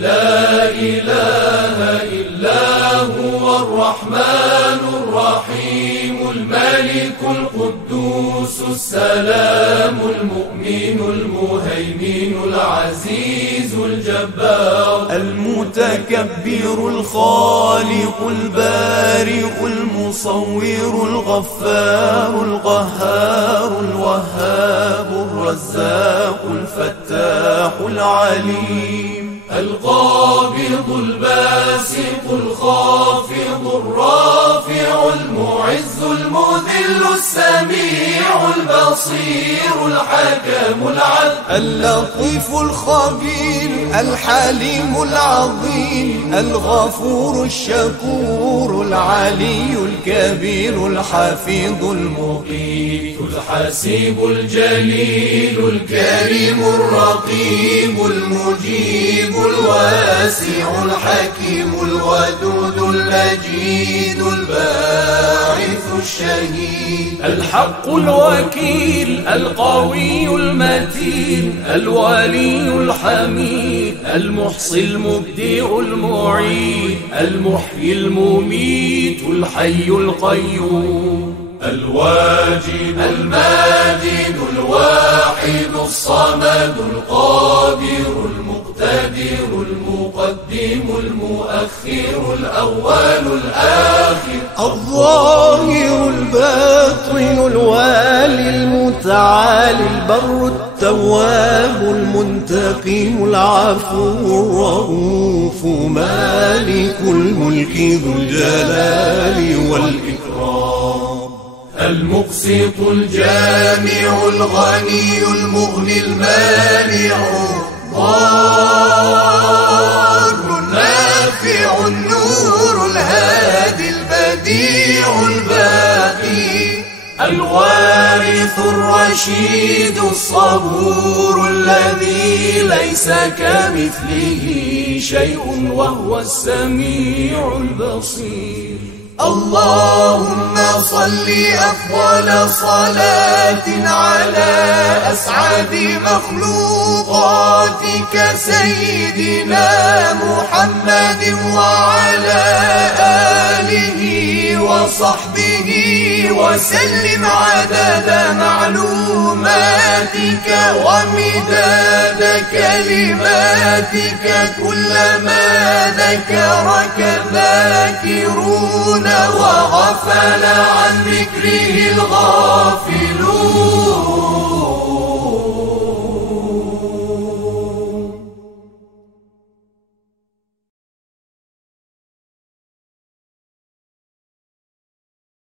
لا إله إلا هو الرحمن الرحيم الملك القدوس السلام المؤمن المهيمن العزيز الجبار المتكبر الخالق البارئ المصور الغفار القهار الوهاب الرزاق الفتاح العليم القابض الباسط الخافض الرافع المعز المذل السميع البصير الحكم العدل اللطيف الخبير الحليم العظيم الغفور الشكور العلي الكبير الحفيظ المقيت الحسيب الجليل الكريم الرقيب المجيب الواسع الحكيم الودود المجيد الباعث الشهيد الحق الوكيل القوي المتين الولي الحميد المحصي المبدئ المعيد المحيي المميت الحي القيوم الواجد الماجد الواحد الصمد القادر المقتدر المقدم المؤخر الأول الآخر الظاهر الباطن الوالي المتعالي البر التواب المنتقم العفو الرؤوف مالك الملك ذو الجلال والإكرام المقسط الجامع الغني المغني المانع الضار النافع النور الهادي البديع الباقي الوارث الرشيد الصبور الذي ليس كمثله شيء وهو السميع البصير اللهم صل أفضل صلاة على أسعد مخلوقاتك سيدنا محمد وعلى آله وصحبه وسلم عدد معلوماتك ومداد كلماتك كلما ذكرك ذاكرون وغفل عن ذكره الغافلون